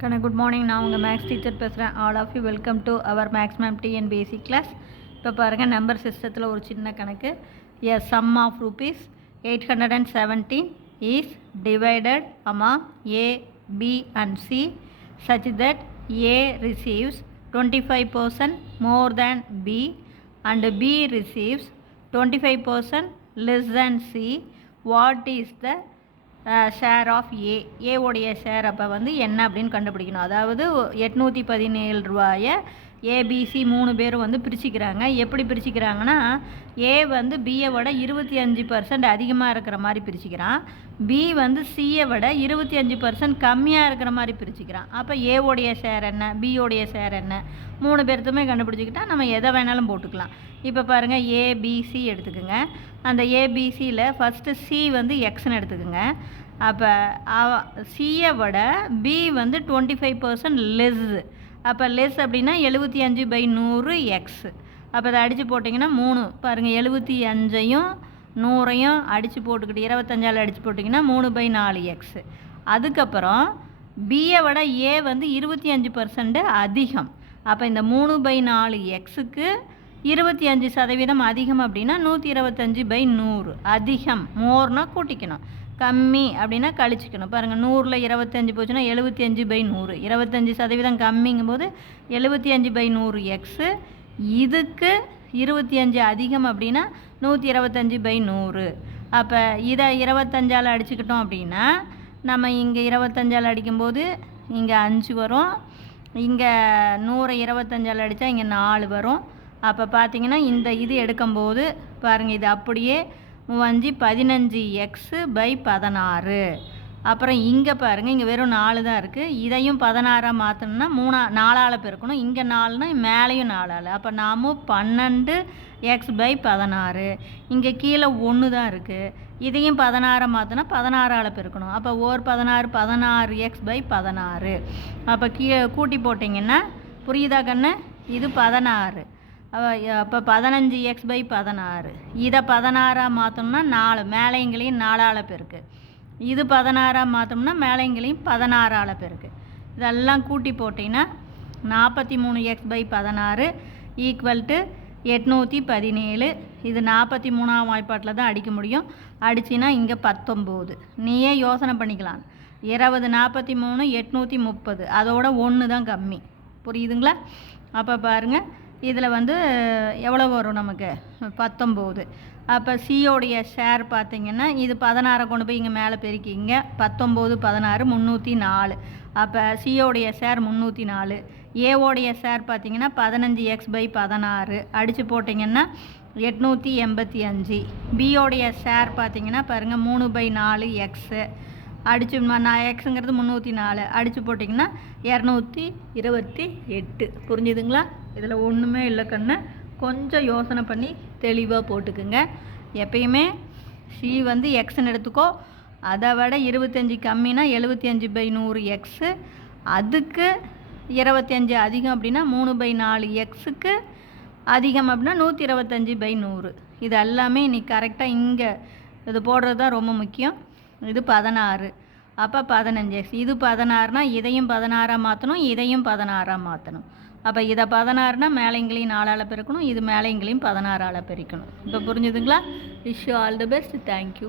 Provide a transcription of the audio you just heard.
Good morning. நான் உங்கள் maths teacher பேசுகிறேன். All of you welcome to our maths ma'am TN basic class. இப்போ பாருங்கள், நம்பர் சிஸ்டத்தில் ஒரு சின்ன கணக்கு. A sum of rupees 817 is divided among A, B and C such that A receives 25% more than B and B receives 25% less than C. What is the share of A உடைய share அப்போ வந்து என்ன அப்படின்னு கண்டுபிடிக்கணும். அதாவது 817 ரூபாயை ABC 3 பேரும் வந்து பிரிச்சுக்கிறாங்க. எப்படி பிரிச்சுக்கிறாங்கன்னா, ஏ வந்து பியை விட 25% அதிகமாக இருக்கிற மாதிரி பிரிச்சுக்கிறான். பி வந்து சியை விட 25% கம்மியாக இருக்கிற மாதிரி பிரிச்சுக்கிறான். அப்போ ஏவோடைய ஷேர் என்ன, பியோடைய ஷேர் என்ன, 3 பேர்த்துமே கண்டுபிடிச்சிக்கிட்டா நம்ம எதை வேணாலும் போட்டுக்கலாம். இப்போ பாருங்கள், ஏபிசி எடுத்துக்கோங்க. அந்த ஏபிசியில் ஃபஸ்ட்டு சி வந்து எக்ஸ்ன்னு எடுத்துக்கோங்க. அப்போ சியை விட பி வந்து 25% லெஸ்ஸு. அப்போ லெஸ் அப்படின்னா 75/100 எக்ஸு. அப்போ அதை அடித்து போட்டிங்கன்னா 3 பாருங்கள், 75ஐயும் 100ஐயும் அடித்து போட்டுக்கிட்டு 25ஆல் அடித்து போட்டிங்கன்னா 3/4 எக்ஸு. அதுக்கப்புறம் பியை விட ஏ வந்து 25% அதிகம். அப்போ இந்த 3/4 எக்ஸுக்கு 25% அதிகம் அப்படின்னா 125/100. அதிகம் மோர்னா கூட்டிக்கணும், கம்மி அப்படின்னா கழிச்சிக்கணும். பாருங்கள், 100ல் 25 போச்சுன்னா 75/100. 25% கம்மிங்கும் போது 75/100 எக்ஸு. இதுக்கு 25 அதிகம் அப்படின்னா 125/100. அப்போ இதை 25ஆல் அடிச்சுக்கிட்டோம் அப்படின்னா நம்ம இங்கே 25ஆல் அடிக்கும்போது இங்கே 5 வரும். இங்கே 100 25ஆல் அடித்தா இங்கே 4 வரும். அப்போ பார்த்தீங்கன்னா இந்த இது எடுக்கும்போது பாருங்கள், இது அப்படியே 15 x/16. அப்புறம் இங்கே பாருங்கள், இங்கே வெறும் 4 தான் இருக்குது. இதையும் 16ஆக மாற்றணும்னா 4ஆல் பெருக்கணும். இங்கே 4னா மேலேயும் 4ஆல். அப்போ நாமும் 12 x/16. இங்கே கீழே 1 தான் இருக்குது. இதையும் 16ஆக மாற்றினா 16ஆல் பெருக்கணும். அப்போ 16 x/16. அப்போ கூட்டி போட்டிங்கன்னா புரியுதா கண்ணு? இது 16. அப்போ 15 x/16. இதை 16ஆக மாற்றோம்னா 4 மேலைங்களையும் 4ஆல் பெருக்கு. இது 16ஆக மாற்றோம்னா மேலைங்களையும் 16ஆல் பெருக்கு. இதெல்லாம் கூட்டி போட்டிங்கன்னா 43 x/16 = 817. இது 43ஆம் வாய்ப்பாட்டில் தான் அடிக்க முடியும். அடிச்சின்னா இங்கே 19. நீயே யோசனை பண்ணிக்கலாம். 20 43 830. அதோட 1 தான் கம்மி. புரியுதுங்களா? அப்போ பாருங்கள், இதில் வந்து எவ்வளோ வரும் நமக்கு? 19. அப்போ சியோடைய ஷேர் பார்த்திங்கன்னா இது 16 கொண்டு போய் இங்கே மேலே பெருக்கிங்க. 19 16 304. அப்போ சியோடைய ஷேர் 304. ஏவோடைய ஷேர் பார்த்திங்கன்னா 15 x/16 அடித்து போட்டிங்கன்னா 885. பியோடைய ஷேர் பார்த்திங்கன்னா பாருங்கள் 3/4 எக்ஸு. அடித்து எக்ஸுங்கிறது 304 அடித்து போட்டிங்கன்னா 228. புரிஞ்சுதுங்களா? இதில் ஒன்றுமே இல்லை கண்ணு, கொஞ்சம் யோசனை பண்ணி தெளிவாக போட்டுக்குங்க. எப்பயுமே சி வந்து எக்ஸ்ன்னு எடுத்துக்கோ. அதை விட 25 கம்மினா 75/100 எக்ஸு. அதுக்கு 25 அதிகம் அப்படின்னா 3/4 எக்ஸுக்கு அதிகம் அப்படின்னா 125/100. இது எல்லாமே நீ கரெக்டாக இங்கே இது போடுறது தான் ரொம்ப முக்கியம். இது 16. அப்போ 15x. இது 16னா இதையும் 16ஆக மாற்றணும், இதையும் 16ஆக மாற்றணும். அப்போ இதை 16னா மேலைங்களையும் 4ஆல் பெருக்கணும், இது மேலைங்களையும் 16ஆல் பெருக்கணும். இப்போ புரிஞ்சுதுங்களா? Wish you all the best. Thank you.